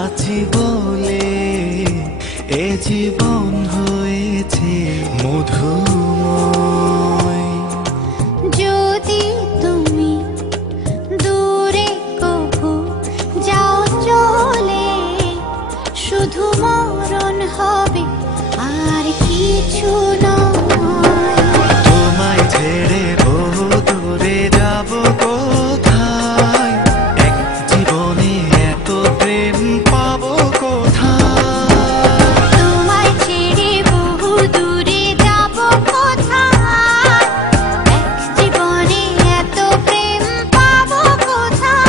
আছি বলে এ জীবন হয়েছে মধুময়। যদি তুমি দূরে কভু যাও চলে, শুধু মরণ হবে আর কিছু নয়। তোমায় ছেড়ে বহু দূরে যাব কোথায়, এক জীবনে এত প্রেম পাবো কোথায়। তোমায় ছেড়ে বহু দূরে যাব কোথায়, এক জীবনে এত প্রেম পাবো কোথায়।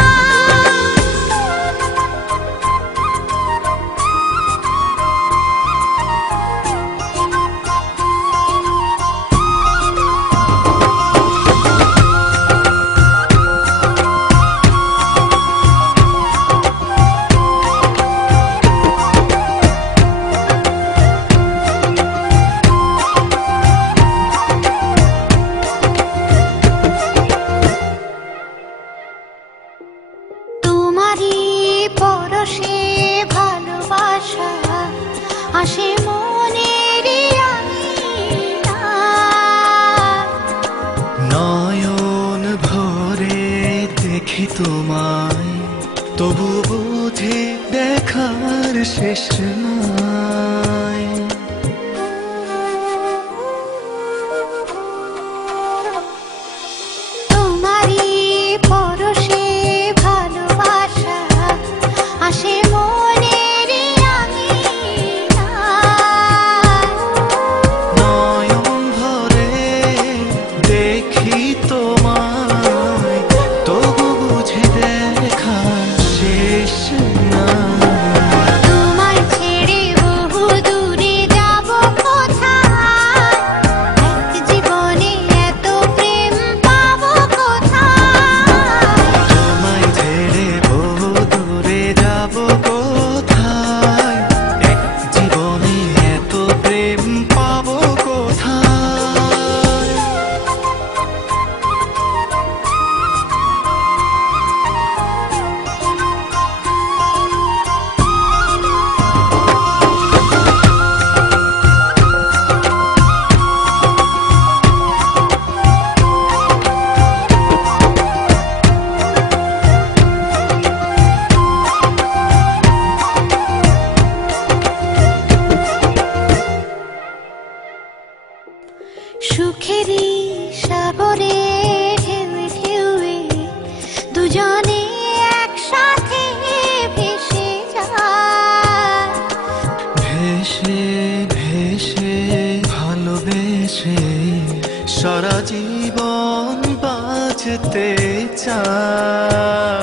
তোমারই পরশে ভালোবাসা আসে মনের আঙিনায়। নয়ন ভরে দেখি তোমায়, তবু বুঝি দেখার শেষ নাই। তোমারই পরশে ভালোবাসা আসে মনের আঙিনায়। নয়ন ভরে দেখি তোমায়, তবু বুঝি দেখার শেষ নাই। তোমায় ছেড়ে বহু দূরে যাব কোথায়, এক জীবনে এত প্রেম পাবো কোথায়। তোমায় ছেড়ে বহু দূরে যাব কোথায়, এক জীবনে এত প্রেম পাবো কোথায়। সুখেরই সাগরে ঢেউ ঢেউয়ে দুজনে একসাথে ভেসে যায়। ভেসে ভেসে ভালোবেসে সারা জীবন বাঁচতে চায়।